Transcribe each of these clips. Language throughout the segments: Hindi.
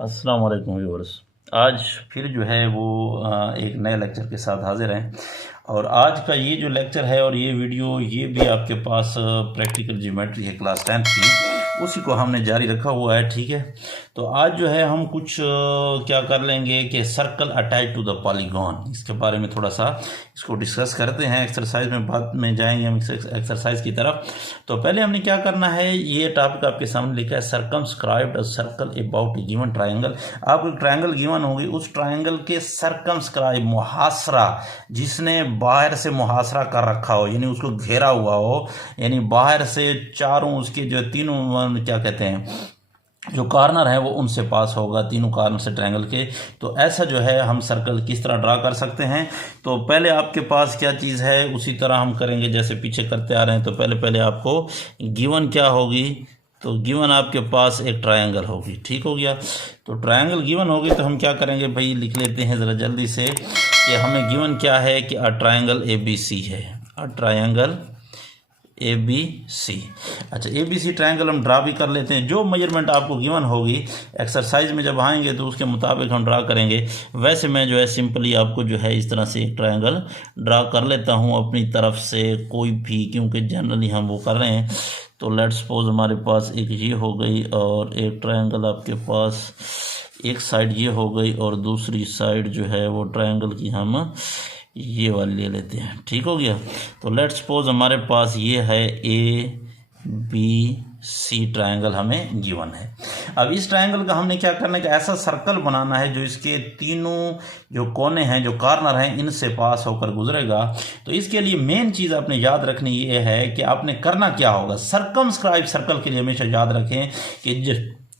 अस्सलाम वालेकुम व्यूअर्स। आज फिर जो है वो एक नए लेक्चर के साथ हाज़िर हैं। और आज का ये जो लेक्चर है और ये वीडियो ये भी आपके पास प्रैक्टिकल ज्योमेट्री है क्लास 10th की, उसी को हमने जारी रखा हुआ है। ठीक है, तो आज जो है हम कुछ क्या कर लेंगे कि circle attach to the polygon, इसके बारे में थोड़ा सा इसको डिस्कस करते हैं। एक्सरसाइज में बाद में जाएंगे हम एक्सरसाइज की तरफ। तो पहले हमने क्या करना है, ये टॉपिक आपके सामने लिखा है circumscribed a circle about A given triangle. आपको एक ट्रायंगल गिवन होगी, उस ट्रायंगल के सर्कमस्क्राइब मुहासरा, जिसने बाहर से मुहासरा कर रखा हो, यानी उसको घेरा हुआ हो, यानी बाहर से चारों उसके जो तीनों क्या कहते हैं जो कॉर्नर है वो उनसे पास होगा, तीनों कॉर्नर से ट्रायंगल के। तो ऐसा जो है हम सर्कल किस तरह ड्रा कर सकते हैं। तो पहले आपके पास क्या चीज़ है उसी तरह हम करेंगे जैसे पीछे करते आ रहे हैं। तो पहले आपको गिवन क्या होगी, तो गिवन आपके पास एक ट्रायंगल होगी। ठीक हो गया, तो ट्रायंगल गिवन होगी तो हम क्या करेंगे भाई, लिख लेते हैं ज़रा जल्दी से कि हमें गिवन क्या है कि ट्रायंगल ABC है, ट्रायंगल ABC। अच्छा, ABC ट्रायंगल हम ड्रा भी कर लेते हैं। जो मेजरमेंट आपको गिवन होगी एक्सरसाइज में जब आएंगे तो उसके मुताबिक हम ड्रा करेंगे। वैसे मैं जो है सिंपली आपको जो है इस तरह से एक ट्रायंगल ड्रा कर लेता हूं अपनी तरफ से कोई भी, क्योंकि जनरली हम वो कर रहे हैं। तो लेट्स सपोज हमारे पास एक ये हो गई और एक ट्रायंगल आपके पास एक साइड ये हो गई और दूसरी साइड जो है वो ट्रायंगल की हम ये वाली ले लेते हैं। ठीक हो गया, तो लेट्स सपोज हमारे पास ये है ABC ट्रायंगल हमें गिवन है। अब इस ट्रायंगल का हमने क्या करना है कि ऐसा सर्कल बनाना है जो इसके तीनों जो कोने हैं, जो कॉर्नर हैं, इनसे पास होकर गुजरेगा। तो इसके लिए मेन चीज़ आपने याद रखनी ये है कि आपने करना क्या होगा। सर्कमस्क्राइब सर्कल के लिए हमेशा याद रखें कि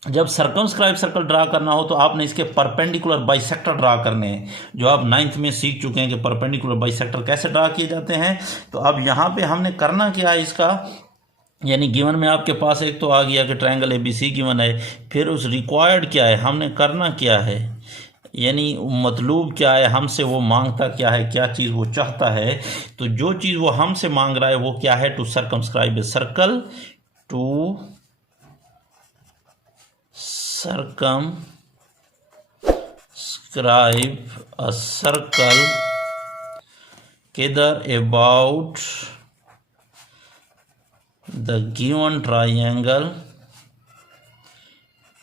जब सर्कमस्क्राइब सर्कल ड्रा करना हो तो आपने इसके परपेंडिकुलर बाइसेक्टर ड्रा करने हैं, जो आप 9th में सीख चुके हैं कि परपेंडिकुलर बाइसेक्टर कैसे ड्रा किए जाते हैं। तो अब यहाँ पे हमने करना क्या है इसका, यानी गिवन में आपके पास एक तो आ गया कि ट्रायंगल ABC गिवन है, फिर उस रिक्वायर्ड क्या है, हमने करना क्या है, यानी मतलूब क्या है, हमसे वो मांगता क्या है, क्या चीज़ वो चाहता है। तो जो चीज़ वो हमसे मांग रहा है वो क्या है, to circumscribe a circle, to circumscribe a circle किधर about the given triangle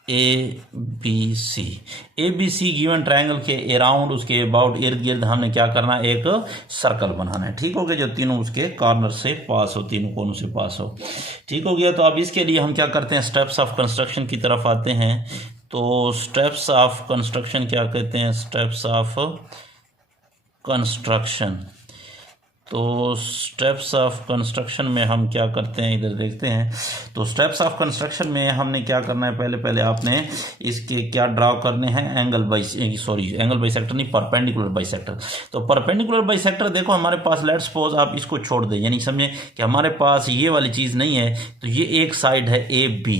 ABC given triangle के अराउंड, उसके अबाउट, इर्द गिर्द हमने क्या करना है, एक सर्कल बनाना है। ठीक हो गया, जो तीनों उसके कॉर्नर से पास हो, तीनों कोनों से पास हो। ठीक हो गया, तो अब इसके लिए हम क्या करते हैं, स्टेप्स ऑफ कंस्ट्रक्शन की तरफ आते हैं। तो स्टेप्स ऑफ कंस्ट्रक्शन क्या कहते हैं, स्टेप्स ऑफ कंस्ट्रक्शन। तो स्टेप्स ऑफ कंस्ट्रक्शन में हम क्या करते हैं, इधर देखते हैं। तो स्टेप्स ऑफ कंस्ट्रक्शन में हमने क्या करना है, पहले आपने इसके क्या ड्रा करने हैं, एंगल बाइसेक्टर नहीं, परपेंडिकुलर बाइसेक्टर। तो परपेंडिकुलर बाइसेक्टर देखो हमारे पास, लेट्स सपोज आप इसको छोड़ दें, यानी समझे कि हमारे पास ये वाली चीज़ नहीं है, तो ये एक साइड है AB।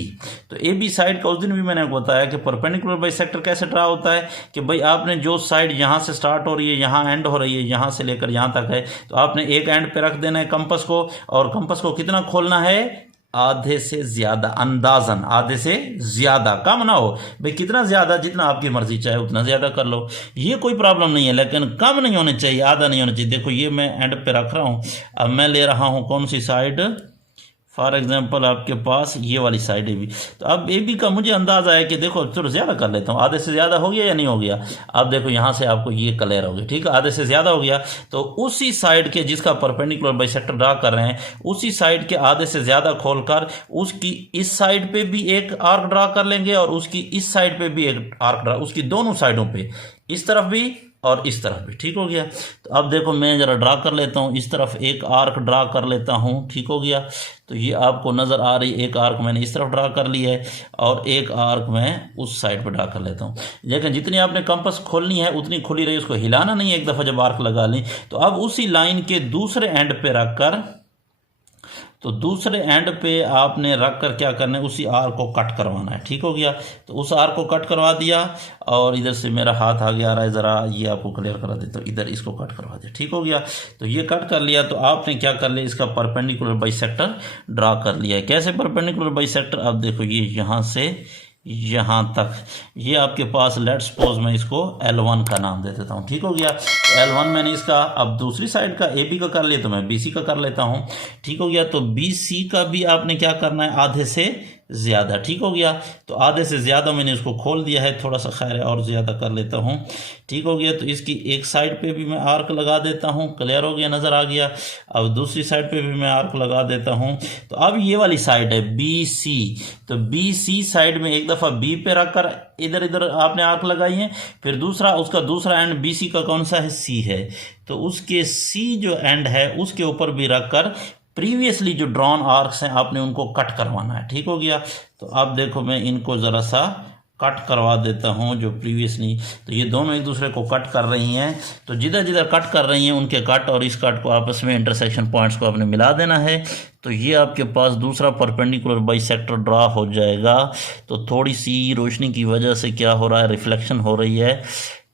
तो AB साइड का उस दिन भी मैंने बताया कि परपेंडिकुलर बाइसेक्टर कैसे ड्रा होता है कि भाई आपने जो साइड यहाँ से स्टार्ट हो रही है, यहाँ एंड हो रही है, यहाँ से लेकर यहाँ तक है, तो आपने एक एंड पे रख देना है कंपास को, और कंपास को कितना खोलना है, आधे से ज्यादा, अंदाजन आधे से ज्यादा, कम ना हो भाई, कितना ज्यादा, जितना आपकी मर्जी चाहे उतना ज्यादा कर लो, ये कोई प्रॉब्लम नहीं है, लेकिन कम नहीं होने चाहिए, आधा नहीं होना चाहिए। देखो ये मैं एंड पे रख रहा हूं, अब मैं ले रहा हूं कौन सी साइड, फॉर एग्जाम्पल आपके पास ये वाली साइड AB। तो अब AB का मुझे अंदाजा है कि देखो थोड़ा ज़्यादा कर लेता हूँ, आधे से ज़्यादा हो गया या नहीं हो गया। अब देखो यहाँ से आपको ये क्लियर हो गया, ठीक है, आधे से ज़्यादा हो गया। तो उसी साइड के जिसका परपेंडिकुलर बाइसेक्टर ड्रा कर रहे हैं, उसी साइड के आधे से ज़्यादा खोलकर उसकी इस साइड पे भी एक आर्क ड्रा कर लेंगे और उसकी इस साइड पे भी एक आर्क ड्रा, उसकी दोनों साइडों पे, इस तरफ भी और इस तरफ भी। ठीक हो गया, तो अब देखो मैं ज़रा ड्रा कर लेता हूँ, इस तरफ एक आर्क ड्रा कर लेता हूँ। ठीक हो गया, तो ये आपको नज़र आ रही, एक आर्क मैंने इस तरफ ड्रा कर लिया है और एक आर्क मैं उस साइड पर ड्रा कर लेता हूँ। लेकिन जितनी आपने कंपास खोलनी है उतनी खुली रही, उसको हिलाना नहीं है एक दफ़ा जब आर्क लगा ली। तो अब उसी लाइन के दूसरे एंड पे रखकर, तो दूसरे एंड पे आपने रख कर क्या करना है, उसी आर को कट करवाना है। ठीक हो गया, तो उस आर को कट करवा दिया और इधर से मेरा हाथ आगे आ रहा है, ज़रा ये आपको क्लियर करा देता हूँ, इधर इसको कट करवा दिया। ठीक हो गया, तो ये कट कर लिया, तो आपने क्या कर लिया, इसका परपेंडिकुलर बाइसेक्टर ड्रा कर लिया है। कैसे परपेंडिकुलर बाइसेक्टर, अब देखो ये यहाँ से यहाँ तक, ये आपके पास लेट्स सपोज मैं इसको L1 का नाम दे देता हूँ। ठीक हो गया, L1 मैंने इसका, अब दूसरी साइड का AB का कर लिया तो मैं BC का कर लेता हूँ। ठीक हो गया, तो BC का भी आपने क्या करना है, आधे से ज़्यादा। ठीक हो गया, तो आधे से ज़्यादा मैंने इसको खोल दिया है, थोड़ा सा खैर और ज़्यादा कर लेता हूँ। ठीक हो गया, तो इसकी एक साइड पे भी मैं आर्क लगा देता हूँ, क्लियर हो गया, नज़र आ गया। अब दूसरी साइड पे भी मैं आर्क लगा देता हूँ। तो अब ये वाली साइड है BC, तो BC साइड में एक दफ़ा B पे रखकर इधर इधर आपने आर्क लगाई है, फिर दूसरा उसका दूसरा एंड BC का कौन सा है, C है, तो उसके C जो एंड है उसके ऊपर भी रखकर प्रीवियसली जो ड्रॉन आर्क्स हैं आपने उनको कट करवाना है। ठीक हो गया, तो अब देखो मैं इनको ज़रा सा कट करवा देता हूँ जो प्रीवियसली, तो ये दोनों एक दूसरे को कट कर रही हैं, तो जिधर जिधर कट कर रही हैं उनके कट और इस कट को आपस में इंटरसेक्शन पॉइंट्स को आपने मिला देना है। तो ये आपके पास दूसरा परपेंडिकुलर बाइसेक्टर ड्रा हो जाएगा। तो थोड़ी सी रोशनी की वजह से क्या हो रहा है, रिफ्लेक्शन हो रही है।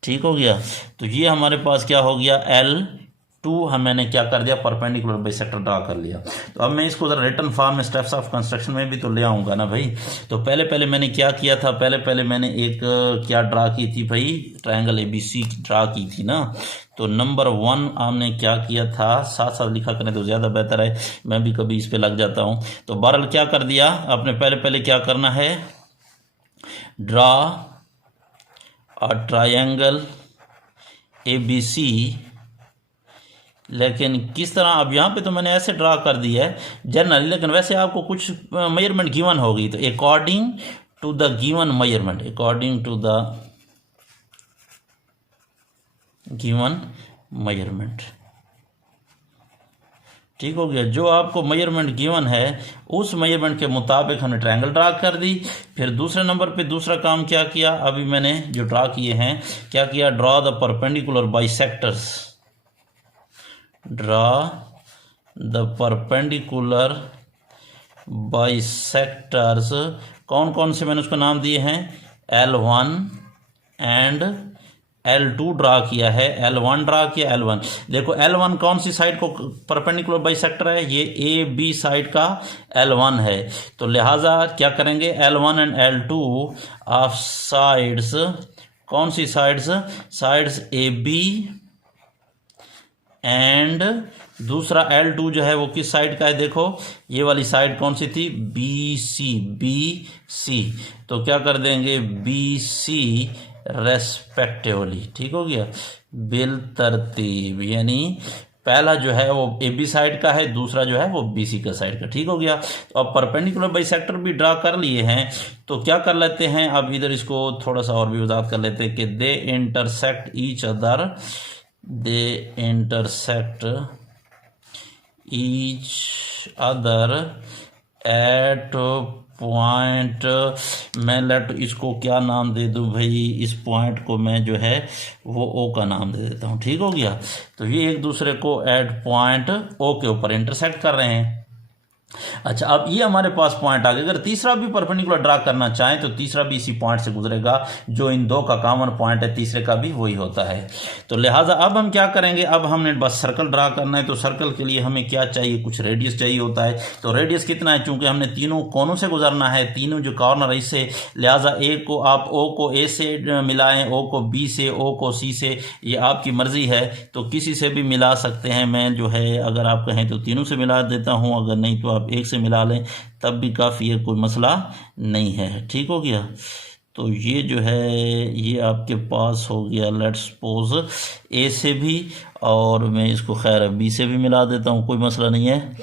ठीक हो गया, तो ये हमारे पास क्या हो गया, L2 मैंने क्या कर दिया, परपेंडिकुलर बाइसेक्टर ड्रा कर लिया। तो अब मैं इसको ज़रा रिटन फॉर्म में स्टेप्स ऑफ कंस्ट्रक्शन में भी तो ले आऊँगा ना भाई। तो पहले मैंने क्या किया था, पहले मैंने एक क्या ड्रा की थी भाई, ट्रायंगल ABC ड्रा की थी ना। तो नंबर 1 हमने क्या किया था, साथ साथ लिखा करें तो ज़्यादा बेहतर है, मैं भी कभी इस पर लग जाता हूँ। तो बहरहाल क्या कर दिया आपने, पहले क्या करना है, ड्रा अ ट्रायंगल ABC, लेकिन किस तरह, अब यहाँ पे तो मैंने ऐसे ड्रा कर दिया है जनरली, लेकिन वैसे आपको कुछ मेजरमेंट गिवन होगी, तो according to the given measurement, according to the given measurement. ठीक हो गया, जो आपको मेजरमेंट गिवन है उस मेजरमेंट के मुताबिक हमने ट्रायंगल ड्रा कर दी। फिर दूसरे नंबर पे दूसरा काम क्या किया, अभी मैंने जो ड्रा किए हैं, क्या किया, draw the perpendicular bisectors, draw the perpendicular bisectors, कौन कौन से मैंने उसको नाम दिए हैं, L1 एंड L2 ड्रा किया है, L1 ड्रा किया, L1 देखो, L1 कौन सी साइड को परपेंडिकुलर बाइसेक्टर है, ये AB साइड का L1 है। तो लिहाजा क्या करेंगे, L1 and L2 of sides, कौन सी साइड्स, साइड्स AB एंड दूसरा L2 जो है वो किस साइड का है, देखो ये वाली साइड कौन सी थी, BC, तो क्या कर देंगे, BC रेस्पेक्टिवली। ठीक हो गया, बिल तरतीब, यानी पहला जो है वो AB साइड का है, दूसरा जो है वो BC का साइड का। ठीक हो गया, तो अब परपेंडिकुलर बाइसेक्टर भी ड्रा कर लिए हैं, तो क्या कर लेते हैं, अब इधर इसको थोड़ा सा और भी वजाहत कर लेते हैं कि they intersect each other, they intersect each other at point, मैं लेट इसको क्या नाम दे दूं भाई, इस पॉइंट को मैं जो है वो O का नाम दे देता हूं। ठीक हो गया, तो ये एक दूसरे को एट पॉइंट O के ऊपर इंटरसेक्ट कर रहे हैं। अच्छा, अब ये हमारे पास पॉइंट आ गया, अगर तीसरा भी परपेंडिकुलर ड्रा करना चाहें तो तीसरा भी इसी पॉइंट से गुजरेगा, जो इन दो का कॉमन पॉइंट है, तीसरे का भी वही होता है। तो लिहाजा अब हम क्या करेंगे, अब हमने बस सर्कल ड्रा करना है। तो सर्कल के लिए हमें क्या चाहिए, कुछ रेडियस चाहिए होता है। तो रेडियस कितना है, चूंकि हमने तीनों कोनों से गुजरना है, तीनों जो कॉर्नर है इससे, लिहाजा ए को आप O को A से मिलाएं, O को B से, O को C से, ये आपकी मर्जी है, तो किसी से भी मिला सकते हैं। मैं जो है अगर आप कहें तो तीनों से मिला देता हूँ, अगर नहीं तो आप एक से मिला लें तब भी काफ़ी है, कोई मसला नहीं है। ठीक हो गया, तो ये जो है ये आपके पास हो गया, लेट्स सपोज A से भी, और मैं इसको खैर B से भी मिला देता हूँ, कोई मसला नहीं है।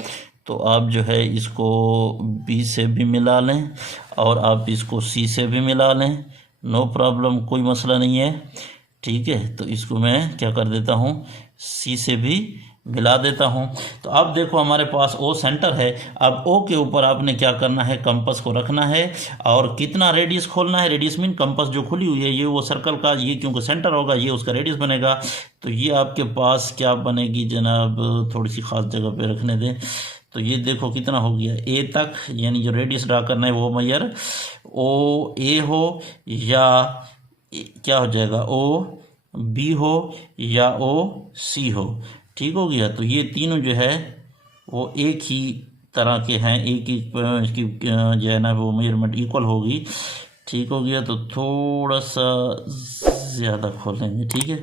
तो आप जो है इसको B से भी मिला लें और आप इसको C से भी मिला लें, नो प्रॉब्लम, कोई मसला नहीं है। ठीक है, तो इसको मैं क्या कर देता हूँ, C से भी मिला देता हूँ। तो अब देखो हमारे पास O सेंटर है, अब O के ऊपर आपने क्या करना है, कंपास को रखना है और कितना रेडियस खोलना है, रेडियस मीन कंपास जो खुली हुई है, ये वो सर्कल का, ये क्योंकि सेंटर होगा ये उसका रेडियस बनेगा। तो ये आपके पास क्या बनेगी जनाब, थोड़ी सी ख़ास जगह पे रखने दें। तो ये देखो कितना हो गया, A तक, यानी जो रेडियस ड्रा करना है वो मैयर OA हो या क्या हो जाएगा, OB हो या OC हो। ठीक हो गया, तो ये तीनों जो है वो एक ही तरह के हैं, एक ही इसकी जो है ना वो मेजरमेंट इक्वल होगी। ठीक हो गया। तो थोड़ा सा ज़्यादा खोलेंगे, ठीक है।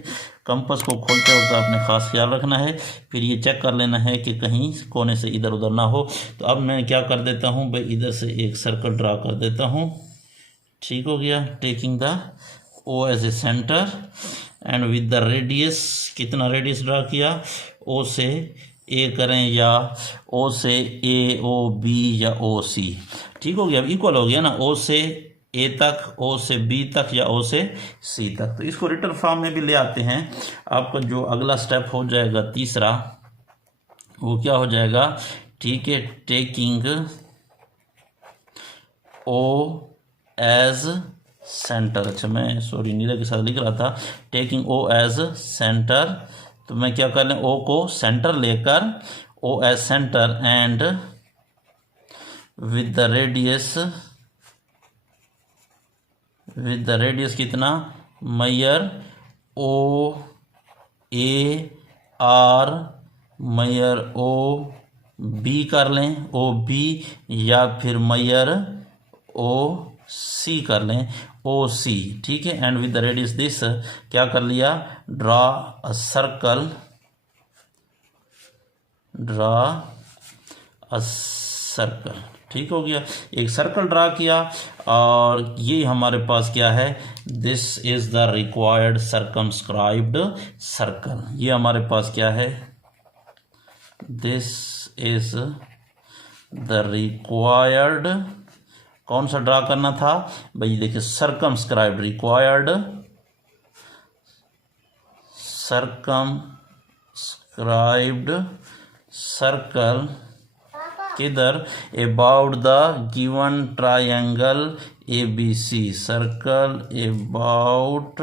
कंपास को खोलते वक्त आपने ख़ास ख्याल रखना है, फिर ये चेक कर लेना है कि कहीं कोने से इधर उधर ना हो। तो अब मैं क्या कर देता हूँ भाई, इधर से एक सर्कल ड्रा कर देता हूँ, ठीक हो गया। Taking the O as a centre and with the radius, कितना रेडियस ड्रा किया, ओ से ए करें या ओ से ए, ओ बी या ओ सी, ठीक हो गया। अब इक्वल हो गया ना, ओ से ए तक, ओ से बी तक या ओ से सी तक। तो इसको रिटर्न फॉर्म में भी ले आते हैं। आपका जो अगला स्टेप हो जाएगा तीसरा, वो क्या हो जाएगा, ठीक है। टेकिंग ओ एज सेंटर, अच्छा मैं सॉरी नीले के साथ लिख रहा था, टेकिंग ओ एज सेंटर। तो मैं क्या कर लें, ओ को सेंटर लेकर, O as centre and with the radius कितना, measure O A R, measure O B कर लें, ओ बी, या फिर मेजर ओ सी कर लें, ओ सी, ठीक है। And with the radius this, क्या कर लिया, ड्रा अ सर्कल, ठीक हो गया। एक सर्कल ड्रा किया और ये हमारे पास क्या है, this is the required circumscribed circle. ये हमारे पास क्या है, दिस इज द रिक्वायर्ड, कौन सा ड्रा करना था भाई, देखिए सर्कमस्क्राइब्ड, रिक्वायर्ड सर्कमस्क्राइब्ड सर्कल, किधर, about the given triangle ABC, circle about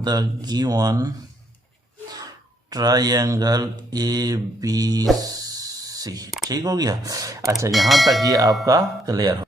the given triangle ABC, ठीक हो गया। अच्छा यहाँ तक ये आपका क्लियर हो।